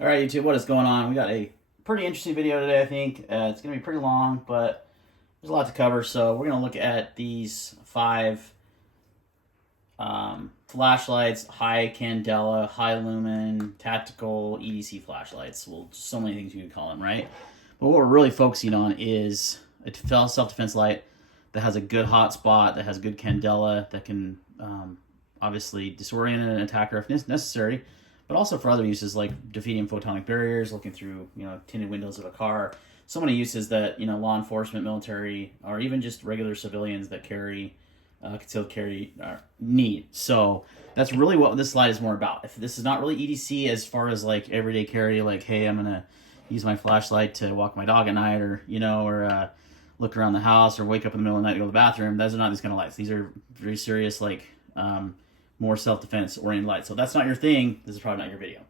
All right, YouTube, what is going on? We got a pretty interesting video today, I think. It's going to be pretty long, but there's a lot to cover. So we're going to look at these 5 flashlights, high candela, high lumen, tactical EDC flashlights. Well, so many things you could call them, right? But what we're really focusing on is a self-defense light that has a good hot spot, that has good candela, that can obviously disorient an attacker if necessary, but also for other uses like defeating photonic barriers, looking through tinted windows of a car. So many uses that law enforcement, military, or even just regular civilians that carry concealed carry need. So that's really what this slide is more about. If this is not really EDC as far as like everyday carry, like hey, I'm gonna use my flashlight to walk my dog at night, or look around the house, or wake up in the middle of the night to go to the bathroom. Those are not these kind of lights. These are very serious, like more self-defense oriented lights. So if that's not your thing, this is probably not your video.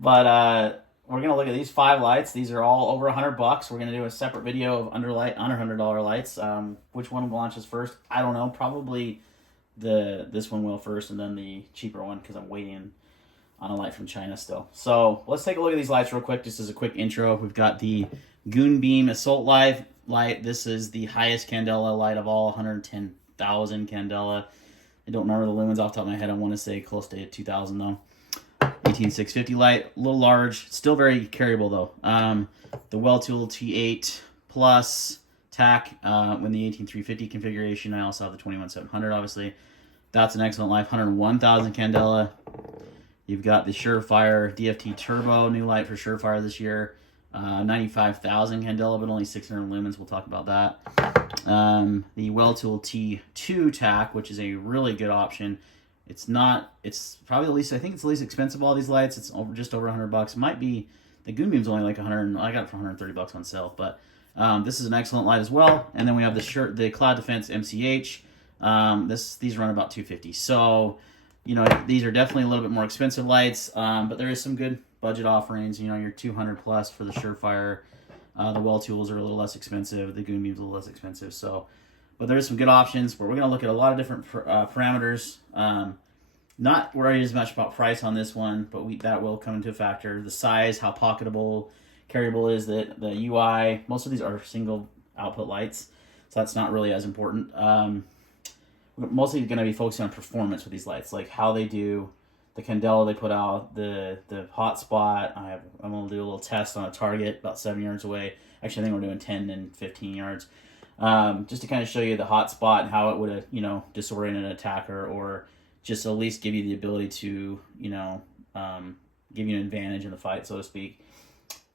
But we're going to look at these 5 lights. These are all over $100. We're going to do a separate video of under $100 lights. Which one launches first? I don't know. Probably this one will first, and then the cheaper one, because I'm waiting on a light from China still. So let's take a look at these lights real quick, just as a quick intro. We've got the Goon Beam Assault light. This is the highest candela light of all, 110,000 candela. I don't remember the lumens off the top of my head. I want to say close to 2,000 though. 18650 light, a little large, still very carryable though. The Weltool T8Plus Tac in the 18350 configuration. I also have the 21700, obviously. That's an excellent light, 101,000 candela. You've got the Surefire DFT Turbo, new light for Surefire this year. 95,000 candela, but only 600 lumens. We'll talk about that. The Weltool T2 Tac, which is a really good option. It's probably the least, I think it's the least expensive of all these lights. It's just over $100. It might be, the Goon Beam's only like 100, I got it for $130 on sale, but this is an excellent light as well. And then we have the Cloud Defense MCH. These run about $250. So, these are definitely a little bit more expensive lights, but there is some good budget offerings. Your 200 plus for the Surefire. The Weltools are a little less expensive. The Goon Beam's a little less expensive. So, but there is some good options. But we're going to look at a lot of different parameters. Not worried as much about price on this one, but that will come into a factor. The size, how pocketable, carryable is it, the UI. Most of these are single output lights, so that's not really as important. We're mostly going to be focusing on performance with these lights, like how they do, the candela they put out, the hot spot. I'm going to do a little test on a target about 7 yards away. Actually, I think we're doing 10 and 15 yards. Just to kind of show you the hot spot and how it would, disorient an attacker, or just at least give you the ability to, give you an advantage in the fight, so to speak.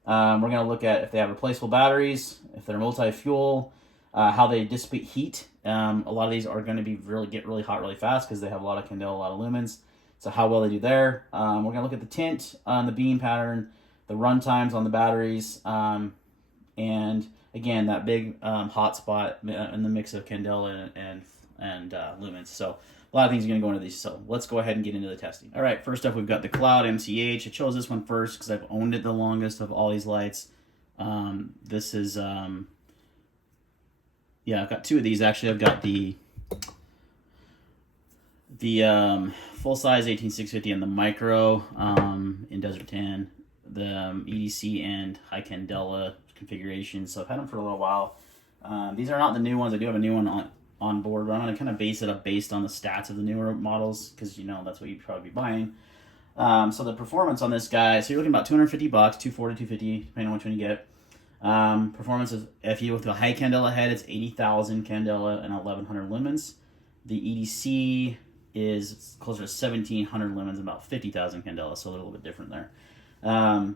We're going to look at if they have replaceable batteries, if they're multi-fuel, how they dissipate heat. A lot of these are going to get really hot really fast because they have a lot of candela, a lot of lumens. So how well they do there. We're going to look at the tint on the beam pattern, the run times on the batteries, and again, that big hot spot in the mix of candela and lumens. So a lot of things are going to go into these. So let's go ahead and get into the testing. All right, first up, we've got the Cloud MCH. I chose this one first because I've owned it the longest of all these lights. This is, I've got 2 of these actually. I've got the full-size 18650 and the micro in Desert Tan, the EDC and high candela configuration. So I've had them for a little while. These are not the new ones. I do have a new one on board, but I'm going to kind of base it up based on the stats of the newer models, because that's what you'd probably be buying. So the performance on this guy, so you're looking about $250, 240, 250, depending on which one you get. Performance is, if you with a high candela head, it's 80,000 candela and 1,100 lumens. The EDC is closer to 1,700 lumens and about 50,000 candela, so a little bit different there.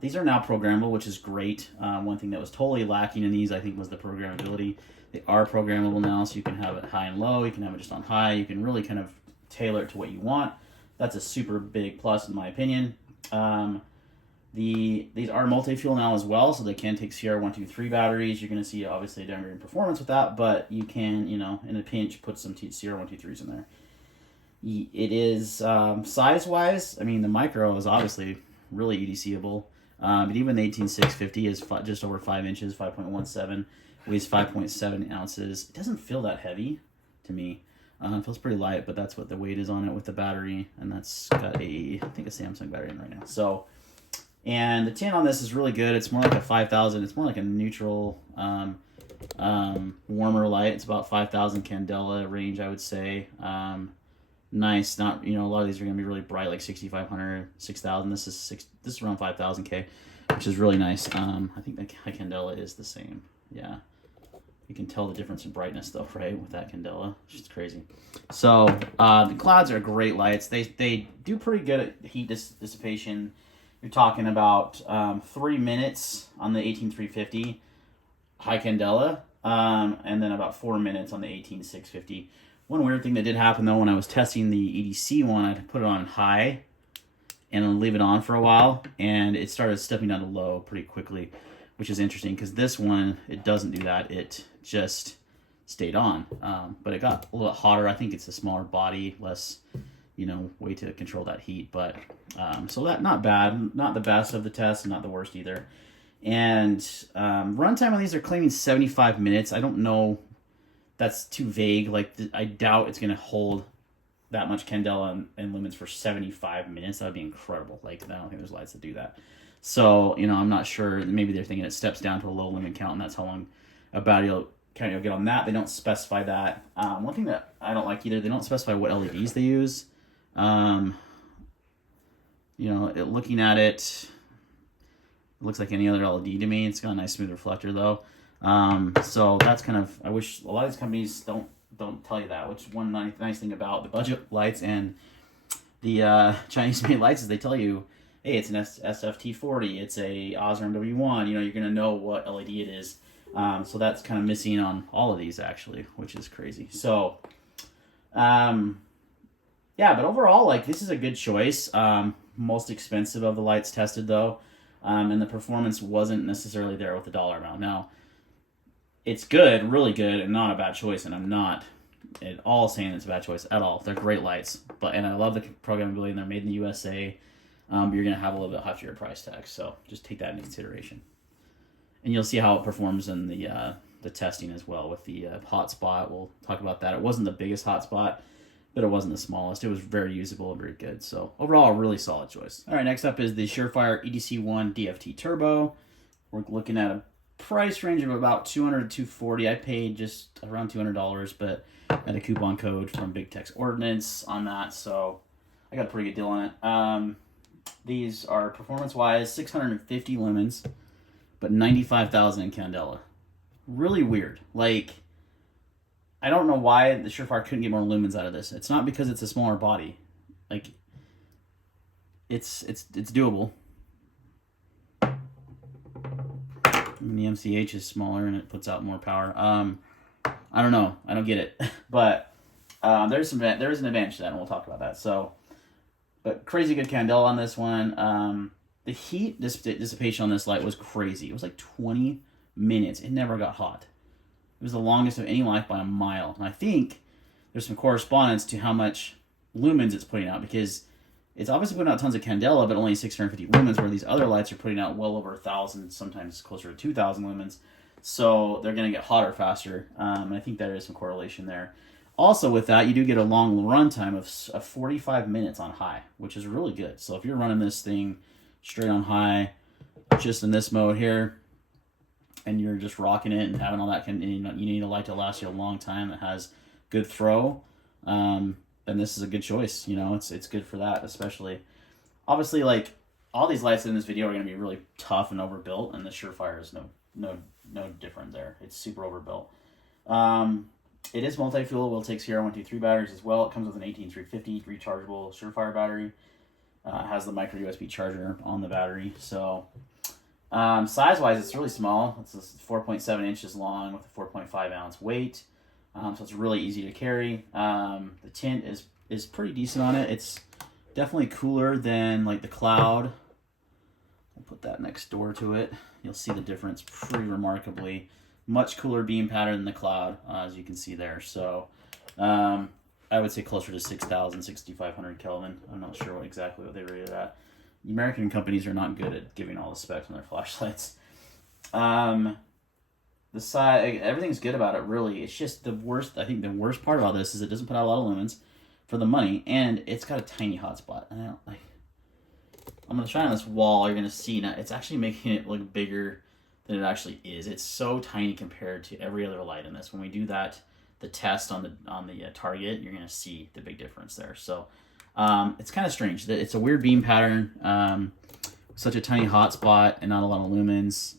These are now programmable, which is great. One thing that was totally lacking in these, I think, was the programmability. They are programmable now, so you can have it high and low. You can have it just on high. You can really kind of tailor it to what you want. That's a super big plus, in my opinion. These are multi-fuel now as well, so they can take CR123 batteries. You're going to see, obviously, a downgrade in performance with that, but you can, in a pinch, put some CR123s in there. It is, size-wise, I mean, the micro is obviously really EDC-able, but even the 18650 is just over 5 inches, 5.17, weighs 5.7 ounces. It doesn't feel that heavy to me. It feels pretty light, but that's what the weight is on it with the battery, and that's got I think a Samsung battery in right now. So, and the tin on this is really good. It's more like a 5,000. It's more like a neutral, warmer light. It's about 5,000 candela range, I would say. Nice. Not, you know, a lot of these are gonna be really bright, like 6,500, 6,000. This is around 5,000 K, which is really nice. I think the high candela is the same. Yeah. You can tell the difference in brightness though, right, with that candela. It's just crazy. So the clouds are great lights. They do pretty good at heat dissipation. You're talking about 3 minutes on the 18350 high candela, and then about 4 minutes on the 18650. One weird thing that did happen though, when I was testing the EDC one, I put it on high and then leave it on for a while, and it started stepping down to low pretty quickly, which is interesting because this one, it doesn't do that. It just stayed on, but it got a little bit hotter. I think it's a smaller body, less, you know, way to control that heat. But so that, not bad, not the best of the test, not the worst either. And runtime on these are claiming 75 minutes. I don't know, that's too vague. Like, I doubt it's gonna hold that much candela and lumens for 75 minutes. That would be incredible. Like, I don't think there's lights that do that. So, you know, I'm not sure. Maybe they're thinking it steps down to a low lumen count, and that's how long a battery will kind of get on that. They don't specify that. One thing that I don't like either, they don't specify what LEDs they use. You know, looking at it, it looks like any other LED to me. It's got a nice smooth reflector though. So that's kind of, I wish a lot of these companies don't tell you that, which one nice thing about the budget lights and the Chinese made lights is they tell you, hey, it's an SFT40, it's a Osram W1, you know, you're going to know what LED it is. So that's kind of missing on all of these actually, which is crazy. So, yeah, but overall, like, this is a good choice. Most expensive of the lights tested though. And the performance wasn't necessarily there with the dollar amount. Now, it's good, really good, and not a bad choice, and I'm not at all saying it's a bad choice at all. They're great lights, and I love the programmability, and they're made in the USA, but you're going to have a little bit heftier price tag, so just take that into consideration. And you'll see how it performs in the testing as well with the hotspot. We'll talk about that. It wasn't the biggest hotspot, but it wasn't the smallest. It was very usable and very good. So overall, a really solid choice. All right, next up is the Surefire EDC1 DFT Turbo. We're looking at a price range of about $200 to $240. I paid just around $200, but I had a coupon code from Big Tech's Ordnance on that, so I got a pretty good deal on it. These are performance-wise 650 lumens, but 95,000 in candela. Really weird. Like, I don't know why the Surefire couldn't get more lumens out of this. It's not because it's a smaller body. Like, it's doable. And the MCH is smaller and it puts out more power. I don't know. I don't get it. But there is an advantage to that, and we'll talk about that. So, but crazy good candela on this one. The heat dissipation on this light was crazy. It was like 20 minutes. It never got hot. It was the longest of any light by a mile. And I think there's some correspondence to how much lumens it's putting out, because it's obviously putting out tons of candela, but only 650 lumens, where these other lights are putting out well over 1,000, sometimes closer to 2,000 lumens. So they're going to get hotter faster. And I think there is some correlation there. Also with that, you do get a long run time of 45 minutes on high, which is really good. So if you're running this thing straight on high, just in this mode here, and you're just rocking it and having all that, you need a light to last you a long time that has good throw, then this is a good choice. You know, it's good for that, especially. Obviously, like, all these lights in this video are going to be really tough and overbuilt, and the Surefire is no different there. It's super overbuilt. It is multi-fuel. Will take CR123 batteries as well. It comes with an 18350 rechargeable Surefire battery. It has the micro USB charger on the battery. So size-wise, it's really small. It's 4.7 inches long with a 4.5 ounce weight. So it's really easy to carry. The tint is pretty decent on it. It's definitely cooler than like the Cloud. I'll put that next door to it. You'll see the difference pretty remarkably. Much cooler beam pattern than the Cloud, as you can see there. So I would say closer to 6,000, 6,500 Kelvin. I'm not sure exactly what they rated at. The American companies are not good at giving all the specs on their flashlights. The side, everything's good about it, really. It's just the worst, I think the worst part about this is it doesn't put out a lot of lumens for the money, and it's got a tiny hotspot. And I don't, like, I'm going to try on this wall, you're going to see now, it's actually making it look bigger than it actually is. It's so tiny compared to every other light in this. When we do that, the test on the target, you're going to see the big difference there. So it's kind of strange. It's a weird beam pattern. Such a tiny hotspot and not a lot of lumens,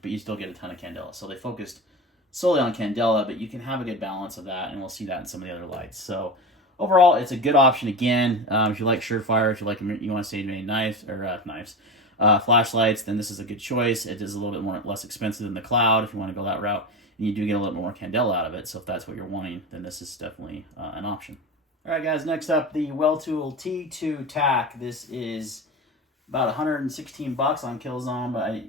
but you still get a ton of candela. So they focused solely on candela, but you can have a good balance of that, and we'll see that in some of the other lights. So overall, it's a good option again. If you like Surefire, if you want to save any flashlights, then this is a good choice. It is a little bit less expensive than the Cloud if you want to go that route, and you do get a little bit more candela out of it. So if that's what you're wanting, then this is definitely an option. All right, guys. Next up, the Weltool T2 Tac. This is about 116 bucks on Killzone, but I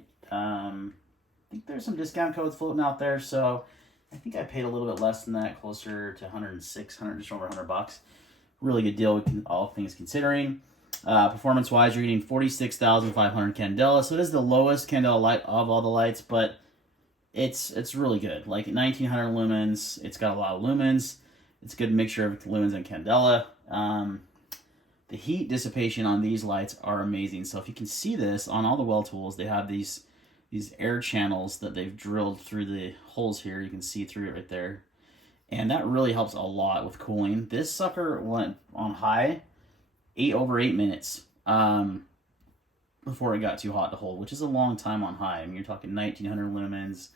think there's some discount codes floating out there, so I think I paid a little bit less than that, closer to 106, just over 100 bucks. Really good deal, all things considering. Performance-wise, you're getting 46,500 candela, so it is the lowest candela light of all the lights, but it's really good. Like 1,900 lumens, it's got a lot of lumens. It's a good mixture of lumens and candela. The heat dissipation on these lights are amazing. So if you can see this on all the Weltools, they have these air channels that they've drilled through the holes here. You can see through it right there. And that really helps a lot with cooling. This sucker went on high over 8 minutes before it got too hot to hold, which is a long time on high. I mean, you're talking 1,900 lumens,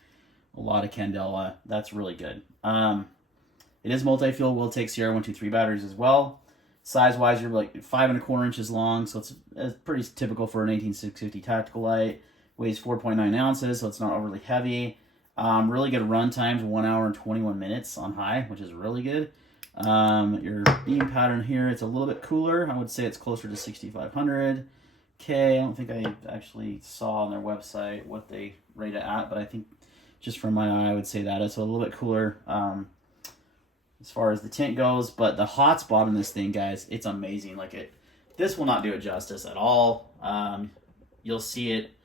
a lot of candela. That's really good. It is multi-fuel, will take CR123 batteries as well. Size-wise, you're like 5 1/4 inches long, so it's pretty typical for an 18650 tactical light. Weighs 4.9 ounces, so it's not overly heavy. Really good run times, 1 hour and 21 minutes on high, which is really good. Your beam pattern here, it's a little bit cooler. I would say it's closer to 6,500 K. I don't think I actually saw on their website what they rate it at, but I think just from my eye, I would say that it's a little bit cooler. As far as the tint goes, but the hotspot in this thing, guys, it's amazing. This will not do it justice at all. You'll see it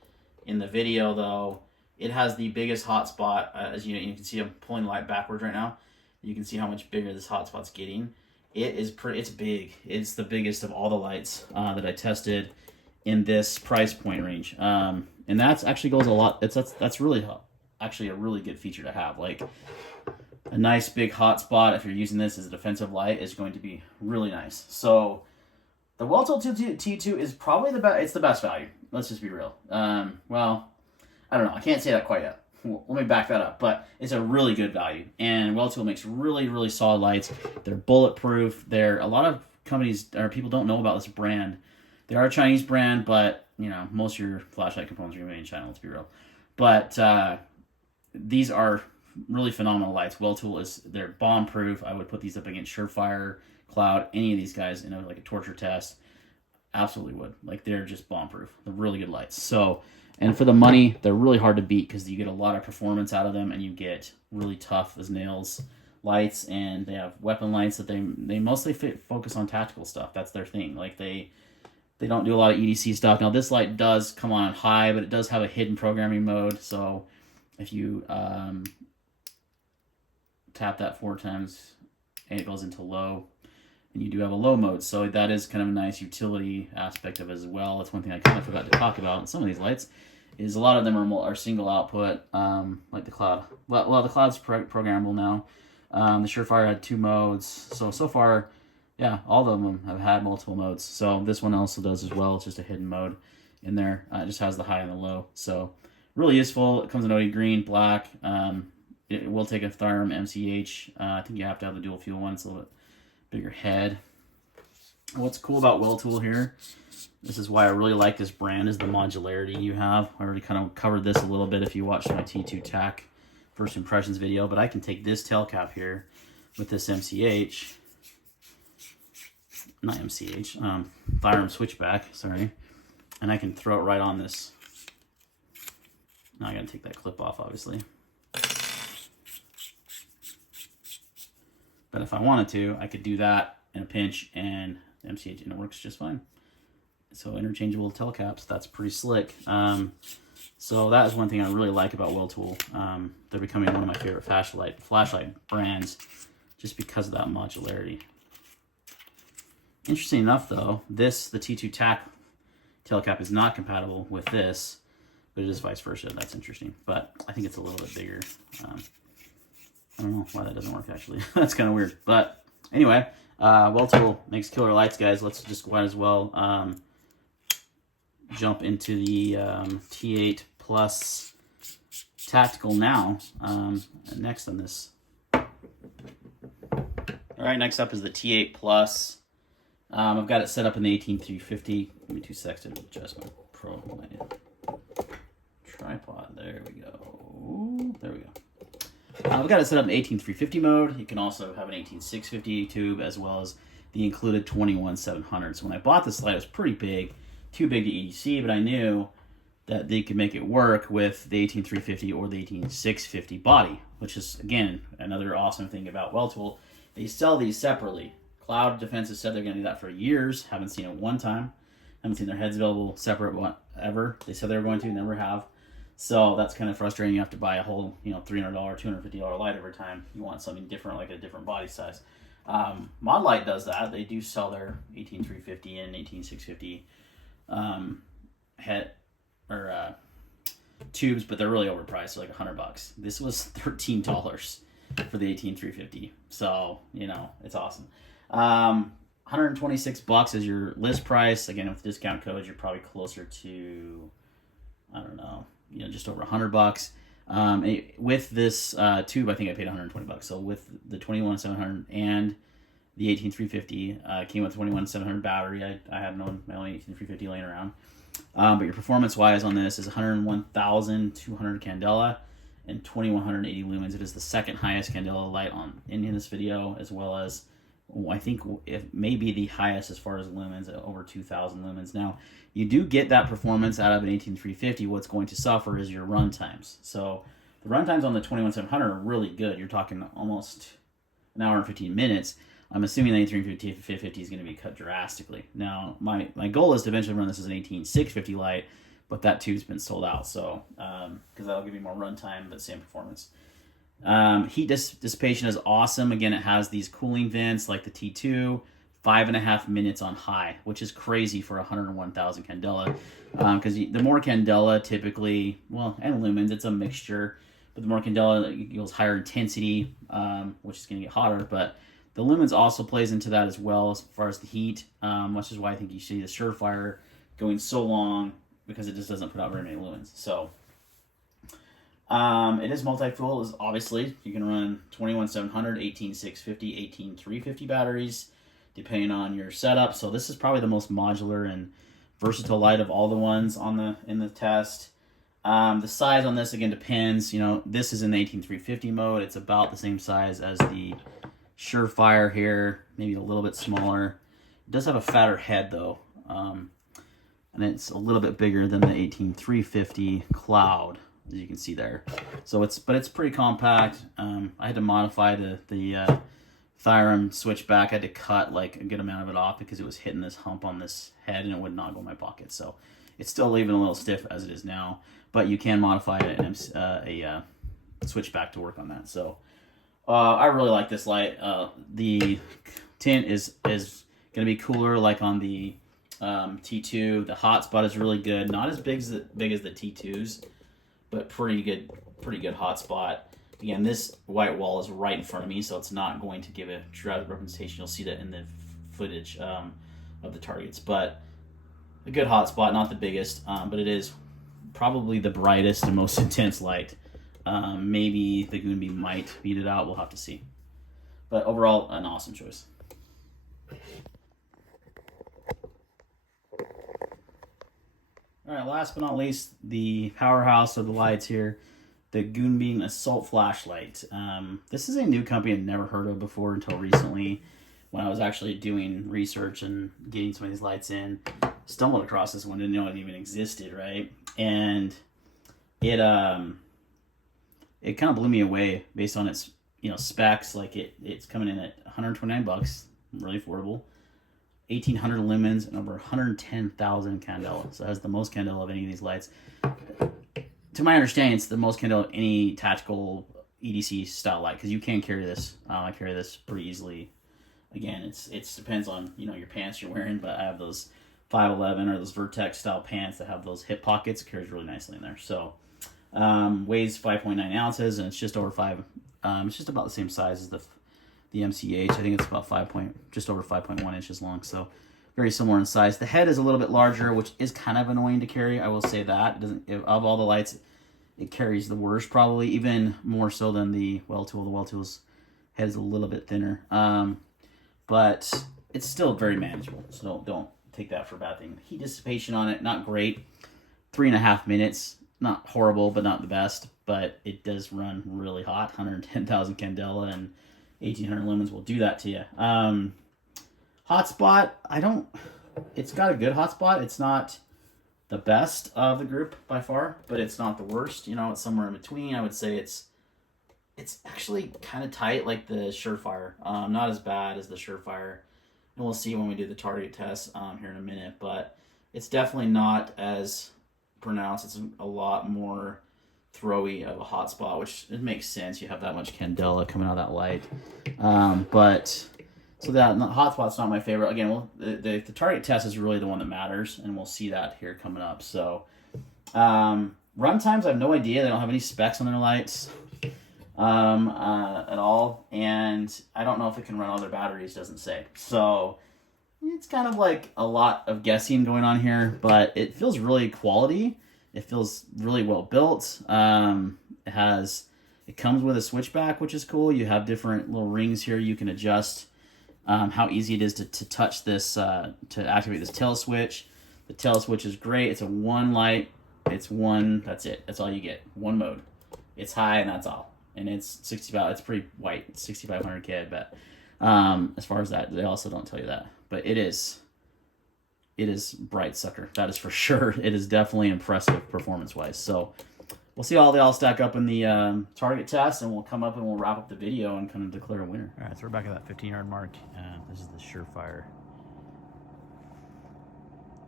in the video, though. It has the biggest hotspot. As you can see, I'm pulling the light backwards right now. You can see how much bigger this hotspot's getting. It's big. It's the biggest of all the lights that I tested in this price point range. And that's actually goes a lot. That's really actually a really good feature to have. Like, a nice big hotspot, if you're using this as a defensive light, is going to be really nice. So the Weltool T2 is probably the best. It's the best value. Let's just be real. Well, I don't know. I can't say that quite yet. Let me back that up. But it's a really good value. And Weltool makes really, really solid lights. They're bulletproof. A lot of companies or people don't know about this brand. They are a Chinese brand, but most of your flashlight components are made in China. Let's be real. But these are really phenomenal lights. Weltool they're bomb proof. I would put these up against Surefire, Cloud, any of these guys in a torture test. Absolutely would. They're just bomb proof. They're really good lights. So, and for the money, they're really hard to beat because you get a lot of performance out of them, and you get really tough as nails lights, and they have weapon lights that they mostly focus on tactical stuff. That's their thing. They don't do a lot of EDC stuff. Now this light does come on high, but it does have a hidden programming mode. So if you tap that 4 times and it goes into low, and you do have a low mode, so that is kind of a nice utility aspect of it as well. That's one thing I kind of forgot to talk about in some of these lights, is a lot of them are single output, like the Cloud. Well, the Cloud's programmable now. The Surefire had 2 modes, so far, yeah, all of them have had multiple modes. So this one also does as well. It's just a hidden mode in there. It just has the high and the low, so really useful. It comes in OD green, black. It will take a Defensive MCH. I think you have to have the dual fuel one. It's a little bit bigger head. What's cool about Weltool here, this is why I really like this brand, is the modularity you have. I already kind of covered this a little bit if you watched my T2 Tac first impressions video, but I can take this tail cap here with this MCH, not MCH, firearm switchback, sorry, and I can throw it right on this. Now I gotta take that clip off, obviously. But if I wanted to, I could do that in a pinch, and MCH, and it works just fine. So interchangeable tail caps, that's pretty slick. So that is one thing I really like about Weltool. They're becoming one of my favorite flashlight brands just because of that modularity. Interesting enough though, the T2 Tac tail cap is not compatible with this, but it is vice versa. That's interesting, but I think it's a little bit bigger. I don't know why that doesn't work actually. That's kind of weird, but anyway, Weltool makes killer lights, guys. Let's just might as well jump into the T8 Plus Tactical now. Next on this. All right, next up is the T8 Plus. I've got it set up in the 18350. Give me 2 seconds to adjust my tripod. There we go. Ooh, there we go. I've got it set up in 18350 mode. You can also have an 18650 tube as well as the included 21700. So when I bought this light, it was pretty big, too big to EDC, but I knew that they could make it work with the 18350 or the 18650 body, which is, again, another awesome thing about Weltool. They sell these separately. Cloud Defense has said they're going to do that for years. Haven't seen it one time. Haven't seen their heads available separate whatever. They said they were going to, never have. So that's kind of frustrating. You have to buy a whole, $300, $250 light every time you want something different, like a different body size. Mod Light does that. They do sell their 18350 and 18650 head or tubes, but they're really overpriced. They're like $100. This was $13 for the 18350. So it's awesome. $126 is your list price. Again, with discount codes, you're probably closer to, I don't know, just over $100. With this tube, I think I paid $120. So with the 21700 and the 18350, came with 21700 battery. I have my own 18350 laying around. But your performance-wise on this is 101,200 candela and 2180 lumens. It is the second highest candela light in this video, as well as I think it may be the highest as far as lumens, over 2,000 lumens. Now, you do get that performance out of an 18350. What's going to suffer is your run times. So the run times on the 21700 are really good. You're talking almost an hour and 15 minutes. I'm assuming the 18350 is going to be cut drastically. Now, my goal is to eventually run this as an 18650 light, but that tube's been sold out. So because that'll give you more run time, but same performance. Heat dissipation is awesome. Again, it has these cooling vents like the T2, 5.5 minutes on high, which is crazy for 101,000 candela. Because the more candela typically, and lumens, it's a mixture, but the more candela yields higher intensity, which is going to get hotter. But the lumens also plays into that as well as far as the heat, which is why I think you see the Surefire going so long, because it just doesn't put out very many lumens. So it is multi-fuel. Is obviously you can run 21700, 18650, 18350 batteries depending on your setup. So this is probably the most modular and versatile light of all the ones in the test. The size on this again depends. This is in the 18350 mode. It's about the same size as the Surefire here, maybe a little bit smaller. It does have a fatter head though, and it's a little bit bigger than the 18350 Cloud, as you can see there. So it's pretty compact. I had to modify the Thyrum switch back. I had to cut like a good amount of it off because it was hitting this hump on this head and it would not go in my pocket. So it's still leaving a little stiff as it is now, but you can modify it and a switch back to work on that. So I really like this light. The tint is going to be cooler, like on the T2. The hotspot is really good. Not as big as the T2s, but pretty good hotspot. Again, this white wall is right in front of me, so it's not going to give a direct representation. You'll see that in the footage of the targets. But a good hotspot, not the biggest, but it is probably the brightest and most intense light. Maybe the Goon Beam might beat it out. We'll have to see. But overall, an awesome choice. All right, last but not least, the powerhouse of the lights here, the Goon Beam Assault Flashlight. This is a new company I've never heard of before until recently, when I was actually doing research and getting some of these lights in. Stumbled across this one, didn't know it even existed, right? And it kind of blew me away based on its specs. Like it's coming in at $129, really affordable. 1800 lumens and over 110,000 candela. So it has the most candela of any of these lights. To my understanding, it's the most candela of any tactical EDC style light, because you can carry this. I carry this pretty easily. Again, it depends on your pants you're wearing, but I have those 511 or those Vertex style pants that have those hip pockets. It carries really nicely in there. So weighs 5.9 ounces, and it's just over 5. It's just about the same size as the MCH. I think it's about just over 5.1 inches long. So very similar in size. The head is a little bit larger, which is kind of annoying to carry. I will say that. It doesn't, of all the lights, it carries the worst, probably even more so than the Weltool. The Weltool's head is a little bit thinner, but it's still very manageable. So don't take that for a bad thing. Heat dissipation on it, not great. 3.5 minutes, not horrible, but not the best. But it does run really hot. 110,000 candela and 1800 lumens will do that to you. Hotspot, it's got a good hotspot. It's not the best of the group by far, but it's not the worst. It's somewhere in between. I would say it's actually kind of tight, like the Surefire. Not as bad as the Surefire. And we'll see when we do the target test here in a minute, but it's definitely not as pronounced. It's a lot more throwy of a hotspot, which it makes sense. You have that much candela coming out of that light. So that hotspot's not my favorite. Again, the target test is really the one that matters, and we'll see that here coming up. So run times, I have no idea. They don't have any specs on their lights at all, and I don't know if it can run other batteries. Doesn't say. So it's kind of like a lot of guessing going on here, but it feels really quality. It feels really well built. It comes with a switchback, which is cool. You have different little rings here. You can adjust how easy it is to touch this, to activate this tail switch. The tail switch is great. It's a one light. That's it. That's all you get. One mode. It's high and that's all. And it's it's pretty white, 6,500 K, I bet. As far as that, they also don't tell you that. But it is bright sucker. That is for sure. It is definitely impressive performance-wise. So we'll see how they all stack up in the target test, and we'll come up and we'll wrap up the video and kind of declare a winner. All right, so we're back at that 15-yard mark. This is the Surefire.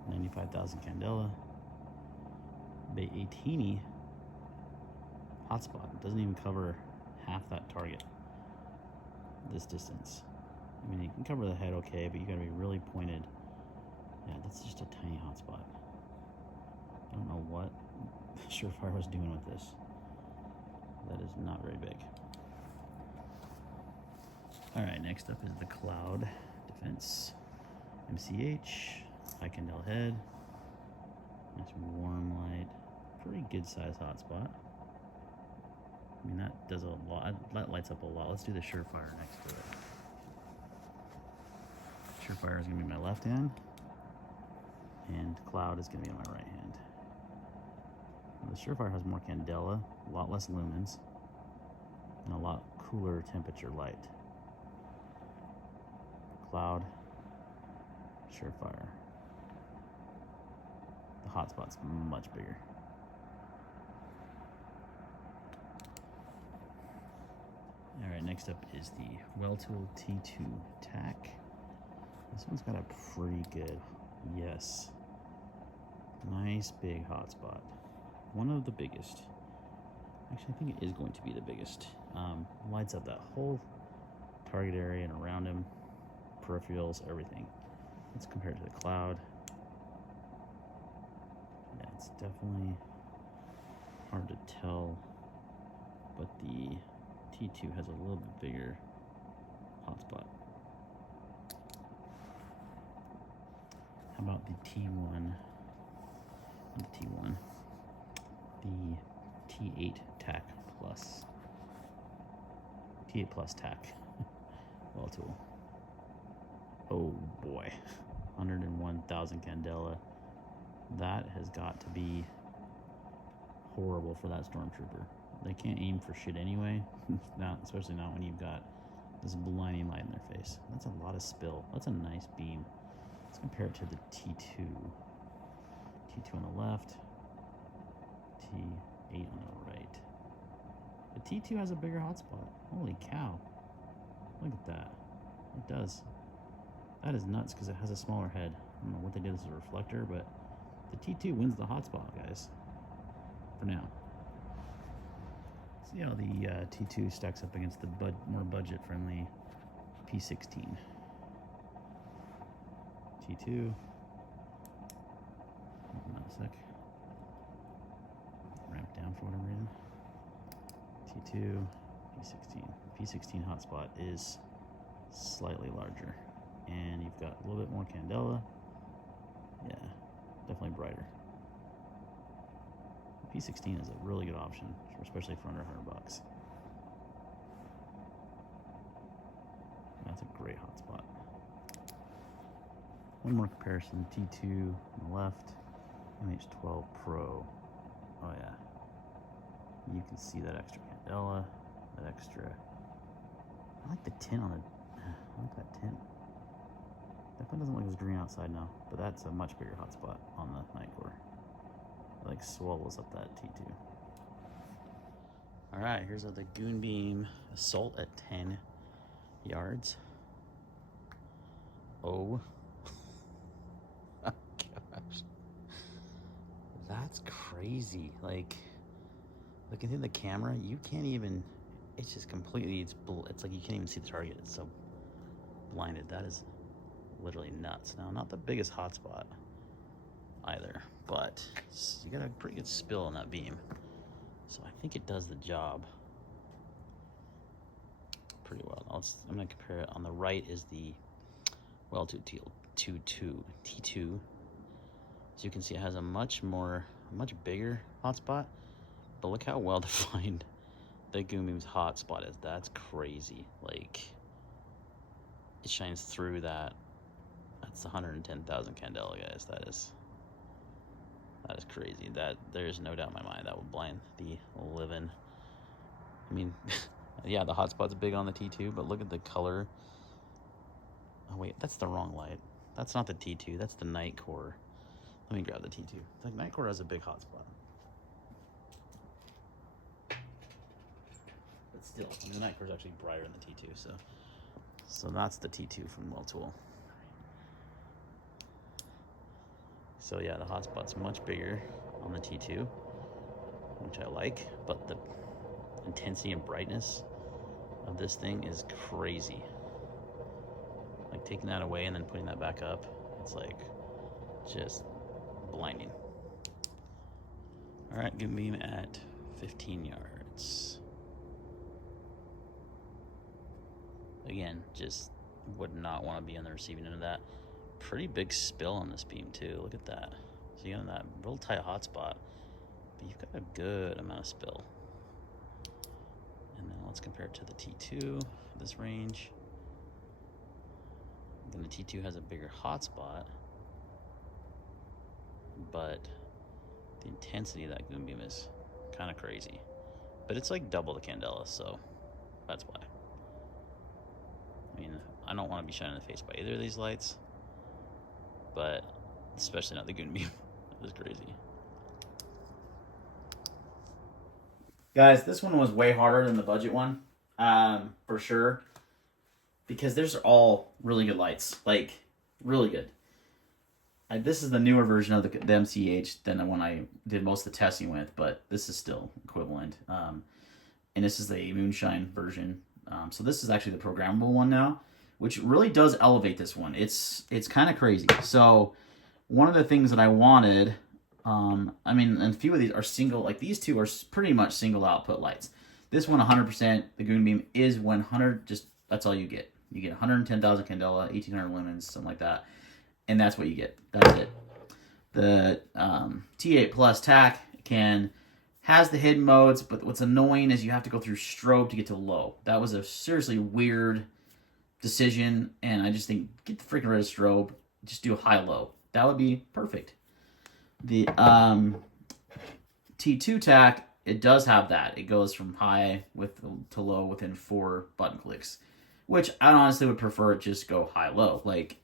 95,000 candela. Bay 18 hotspot. It doesn't even cover half that target, this distance. I mean, you can cover the head okay, but you gotta be really pointed. Yeah, that's just a tiny hotspot. I don't know what Surefire was doing with this. That is not very big. All right, next up is the Cloud Defense MCH. High candela head. Nice warm light. Pretty good size hotspot. I mean, that does a lot. That lights up a lot. Let's do the Surefire next to it. Surefire is going to be my left hand, and Cloud is going to be on my right hand. Now, the Surefire has more candela, a lot less lumens, and a lot cooler temperature light. Cloud, Surefire. The hotspot's much bigger. All right, next up is the Weltool T2 Tac. This one's got a pretty good, yes, nice big hotspot. One of the biggest. Actually, I think it is going to be the biggest. Lights up that whole target area and around him, peripherals, everything. Let's compare it to the Cloud. Yeah, it's definitely hard to tell, but the T2 has a little bit bigger hotspot. How about the T1? Not the T1. The T8 Tac Plus. T8Plus Tac. Weltool. Oh boy. 101,000 candela. That has got to be horrible for that stormtrooper. They can't aim for shit anyway. Especially not when you've got this blinding light in their face. That's a lot of spill. That's a nice beam. Let's compare it to the T2. T2 on the left. T8 on the right. The T2 has a bigger hotspot. Holy cow. Look at that. It does. That is nuts because it has a smaller head. I don't know what they did as a reflector, but the T2 wins the hotspot, guys. For now. See how the T2 stacks up against the more budget-friendly P16. T2. Hold on a sec. Ramp down for whatever reason. T2, P16. P16 hotspot is slightly larger. And you've got a little bit more candela. Yeah, definitely brighter. P16 is a really good option, especially for under $100. That's a great hotspot. One more comparison, T2 on the left, MH12 Pro. Oh yeah. You can see that extra candela, that extra. I like the tint on it. I like that tint. Definitely doesn't look as green outside now, but that's a much bigger hotspot on the night core. It like swallows up that T2. All right, here's the Goon Beam Assault at 10 yards. Oh. Gosh. That's crazy. Like, looking through the camera, you can't even, it's just completely, it's like you can't even see the target. It's so blinded. That is literally nuts. Now, not the biggest hotspot either, but you got a pretty good spill on that beam. So I think it does the job pretty well. Now I'm going to compare it. On the right is the Weltool T2. As you can see, it has a much bigger hotspot, but look how well defined the Goon Beam's hotspot is. That's crazy. Like, it shines through that. That's 110,000 candela, guys. That is crazy. That there's no doubt in my mind that will blind the living. I mean, yeah, the hotspot's big on the T2, but look at the color. Oh wait, that's the wrong light. That's not the T2. That's the night core. Let me grab the T2. The night core has a big hotspot. But still, I mean, the night core is actually brighter than the T2. So that's the T2 from Weltool. So yeah, the hotspot's much bigger on the T2, which I like, but the intensity and brightness of this thing is crazy. Like, taking that away and then putting that back up, it's like just blinding. All right, Goon Beam at 15 yards. Again, just would not want to be on the receiving end of that. Pretty big spill on this beam too. Look at that. So you got that real tight hotspot, but you've got a good amount of spill. And then let's compare it to the T2, this range. Then the T2 has a bigger hotspot, but the intensity of that Goon Beam is kind of crazy. But it's like double the candela, so that's why. I mean, I don't want to be shining in the face by either of these lights, but especially not the Goon Beam. That was crazy. Guys, this one was way harder than the budget one, for sure, because there's all really good lights, like really good. This is the newer version of the MCH than the one I did most of the testing with, but this is still equivalent. And this is the Moonshine version. So this is actually the programmable one now, which really does elevate this one. It's kind of crazy. So one of the things that I wanted, I mean, and a few of these are single, like these two are pretty much single output lights. This one, 100%, the Goon Beam is 100, just that's all you get. You get 110,000 candela, 1,800 lumens, something like that. And that's what you get. That's it. The T8Plus Tac has the hidden modes, but what's annoying is you have to go through strobe to get to low. That was a seriously weird decision, and I just think, get the freaking rid of strobe. Just do a high-low. That would be perfect. The T2 Tac, it does have that. It goes from high to low within 4 button clicks, which I honestly would prefer it just go high-low, like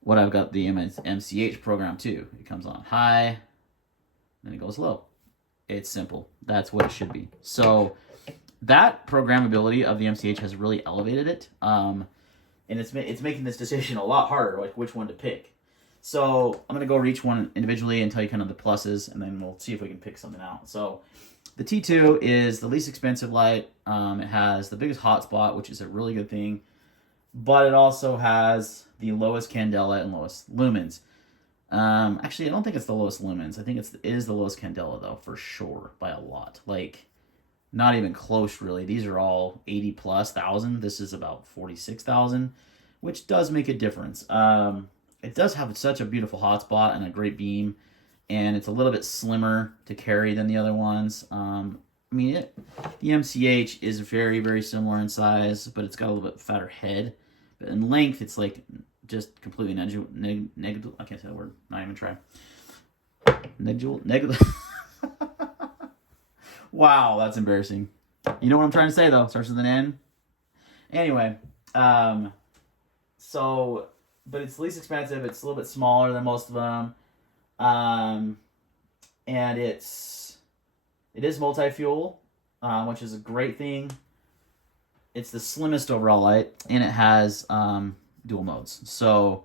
what I've got the MCH program too. It comes on high, then it goes low. It's simple. That's what it should be. So that programmability of the MCH has really elevated it. and it's making this decision a lot harder, like which one to pick. So I'm gonna go over each one individually and tell you kind of the pluses, and then we'll see if we can pick something out. So the T2 is the least expensive light. It has the biggest hotspot, which is a really good thing, but it also has the lowest candela and lowest lumens. Actually, I don't think it's the lowest lumens. I think it is the lowest candela, though, for sure, by a lot. Like, not even close, really. These are all 80 plus thousand. This is about 46,000, which does make a difference. It does have such a beautiful hotspot and a great beam, and it's a little bit slimmer to carry than the other ones. I mean, the MCH is very, very similar in size, but it's got a little bit fatter head. But in length, it's like just completely negligible. I can't say that word. Not even try. Negligible. Wow, that's embarrassing. You know what I'm trying to say, though. Starts with an N. Anyway, so, but it's least expensive. It's a little bit smaller than most of them. And it is multi-fuel, which is a great thing. It's the slimmest overall light, and it has dual modes. So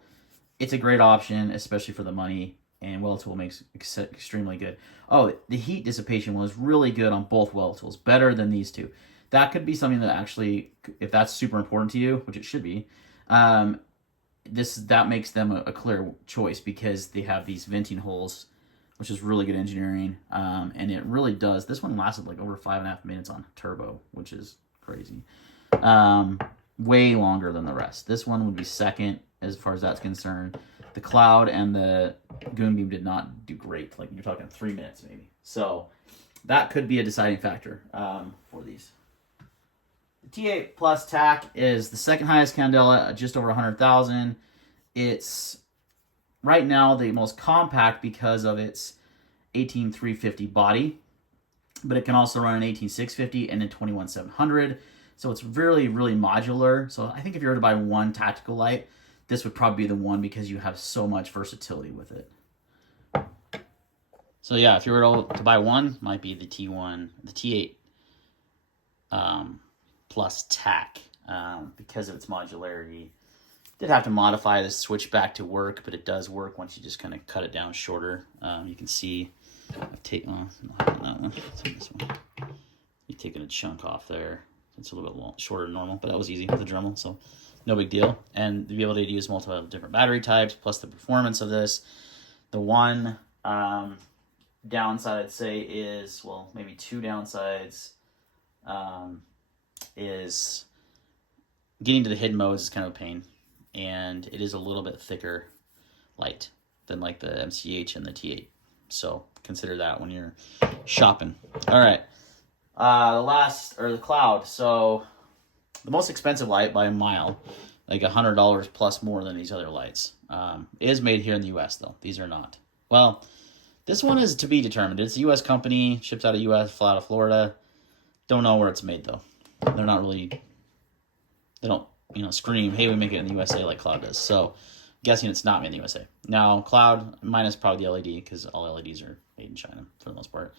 it's a great option, especially for the money, and Weltool makes extremely good. Oh, the heat dissipation was really good on both Weltools, better than these two. That could be something that actually, if that's super important to you, which it should be, that makes them a clear choice, because they have these venting holes, which is really good engineering, and it really does. This one lasted like over 5.5 minutes on turbo, which is crazy. Way longer than the rest. This one would be second as far as that's concerned. The Cloud and the Goon Beam did not do great. Like, you're talking 3 minutes maybe. So that could be a deciding factor for these. The T8Plus Tac is the second highest candela, just over 100,000. It's right now the most compact because of its 18350 body, but it can also run an 18650 and a 21700. So it's really, really modular. So I think if you were to buy one tactical light, this would probably be the one, because you have so much versatility with it. So yeah, if you were to buy one, might be the T1, the T8 Plus Tac, because of its modularity. Did have to modify the switch back to work, but it does work once you just kind of cut it down shorter. You can see I've taken that one. This one. You've taken a chunk off there. It's a little bit shorter than normal, but that was easy with the Dremel, so no big deal. And to be able to use multiple different battery types, plus the performance of this. The one downside I'd say is, well, maybe two downsides, is getting to the hidden modes is kind of a pain, and it is a little bit thicker light than like the MCH and the T8. So consider that when you're shopping. All right. The Cloud. So the most expensive light by a mile, like $100 plus more than these other lights, is made here in the U.S. though. These are not. Well, this one is to be determined. It's a U.S. company, ships out of U.S., fly out of Florida. Don't know where it's made though. They're not really. They don't, scream, "Hey, we make it in the USA" like Cloud does. So, guessing it's not made in the USA. Now, Cloud, minus probably the LED, because all LEDs are made in China for the most part,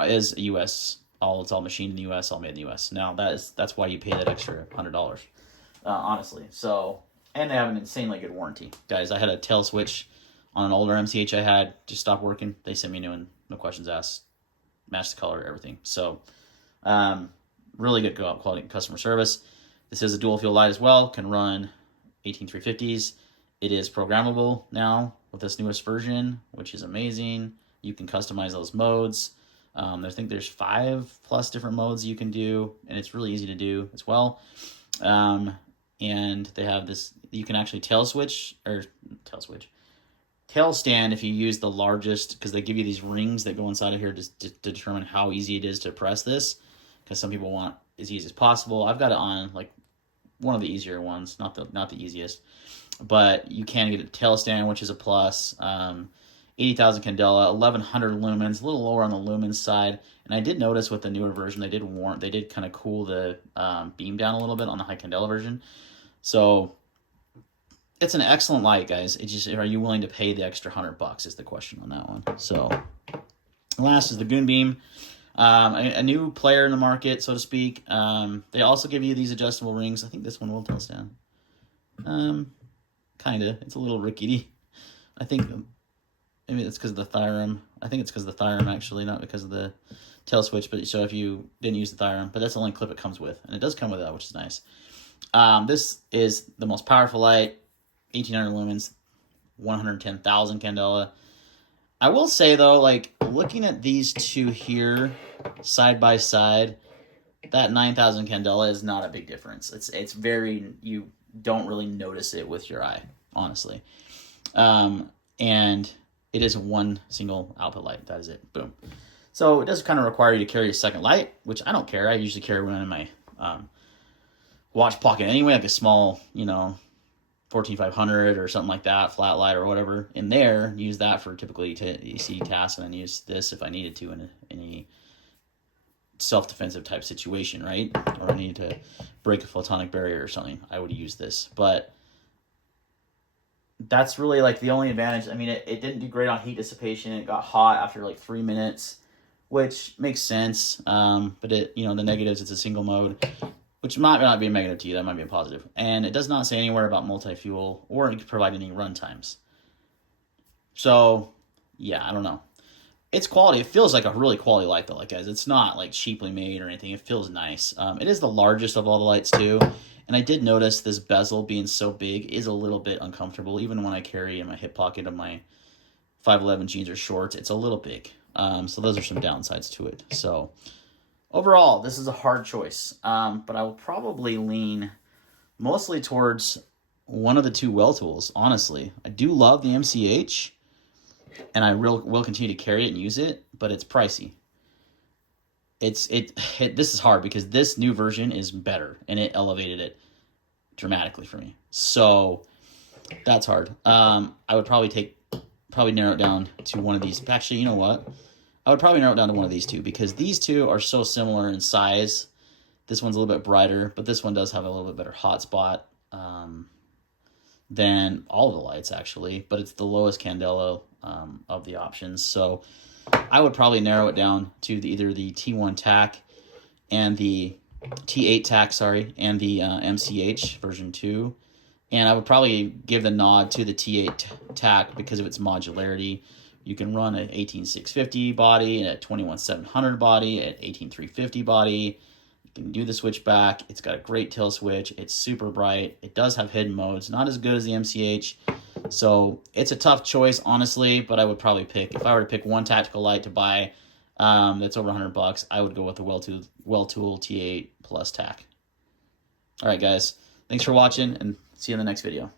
is a U.S. It's all machined in the U.S., all made in the U.S. Now, that's why you pay that extra $100, honestly. So, and they have an insanely good warranty. Guys, I had a tail switch on an older MCH I had, just stopped working. They sent me a new one, no questions asked, matched the color, everything. So, really good quality customer service. This is a dual fuel light as well, can run 18350s. It is programmable now with this newest version, which is amazing. You can customize those modes. I think there's 5+ different modes you can do, and it's really easy to do as well. And they have this, you can actually tail stand if you use the largest, because they give you these rings that go inside of here to determine how easy it is to press this, because some people want as easy as possible. I've got it on like one of the easier ones, not the easiest, but you can get a tail stand, which is a plus. 80,000 candela, 1100 lumens, a little lower on the lumens side. And I did notice with the newer version, they did kind of cool the beam down a little bit on the high candela version. So it's an excellent light, guys. It's just, are you willing to pay the extra $100 is the question on that one. So last is the Goon Beam. A new player in the market, so to speak. They also give you these adjustable rings. I think this one will tilt down. Kinda. It's a little rickety. I think maybe it's because of the Thyrum. I think it's because of the Thyrum, actually, not because of the tail switch. But so if you didn't use the Thyrum, but that's the only clip it comes with, and it does come with that, which is nice. This is the most powerful light, 1800 lumens, 110,000 candela. I will say though, like looking at these two here side by side, that 9,000 candela is not a big difference. It's very, you don't really notice it with your eye, honestly. And it is one single output light. That is it. Boom. So it does kind of require you to carry a second light, which I don't care. I usually carry one in my watch pocket anyway, like a small, 14500 or something like that, flat light or whatever in there. Use that for typically EC tasks, and then use this if I needed to in a self-defensive type situation, right? Or I needed to break a photonic barrier or something, I would use this. But that's really like the only advantage. I mean, it didn't do great on heat dissipation. It got hot after like 3 minutes, which makes sense. But it, the negatives, it's a single mode, which might not be a negative to you. That might be a positive. And it does not say anywhere about multi-fuel or provide any run times. So, yeah, I don't know. It's quality. It feels like a really quality light, though, like, guys. It's not, like, cheaply made or anything. It feels nice. It is the largest of all the lights, too. And I did notice this bezel being so big is a little bit uncomfortable. Even when I carry in my hip pocket of my 511 jeans or shorts, it's a little big. So those are some downsides to it. So overall, this is a hard choice. But I will probably lean mostly towards one of the two Weltools, honestly. I do love the MCH, and I will continue to carry it and use it, but it's pricey. This is hard because this new version is better, and it elevated it dramatically for me. So that's hard. I would probably narrow it down to one of these. Actually, you know what? I would probably narrow it down to one of these two because these two are so similar in size. This one's a little bit brighter, but this one does have a little bit better hotspot than all of the lights, actually. But it's the lowest candela of the options. So I would probably narrow it down to either the T1 Tac and the T8 Tac, and the MCH version 2. And I would probably give the nod to the T8 Tac because of its modularity. You can run an 18650 body, a 21700 body, an 18350 body. You can do the switch back. It's got a great tail switch. It's super bright. It does have hidden modes. Not as good as the MCH. So it's a tough choice, honestly, but I would probably pick, if I were to pick one tactical light to buy that's over $100, I would go with the Weltool T8Plus Tac. All right, guys. Thanks for watching, and see you in the next video.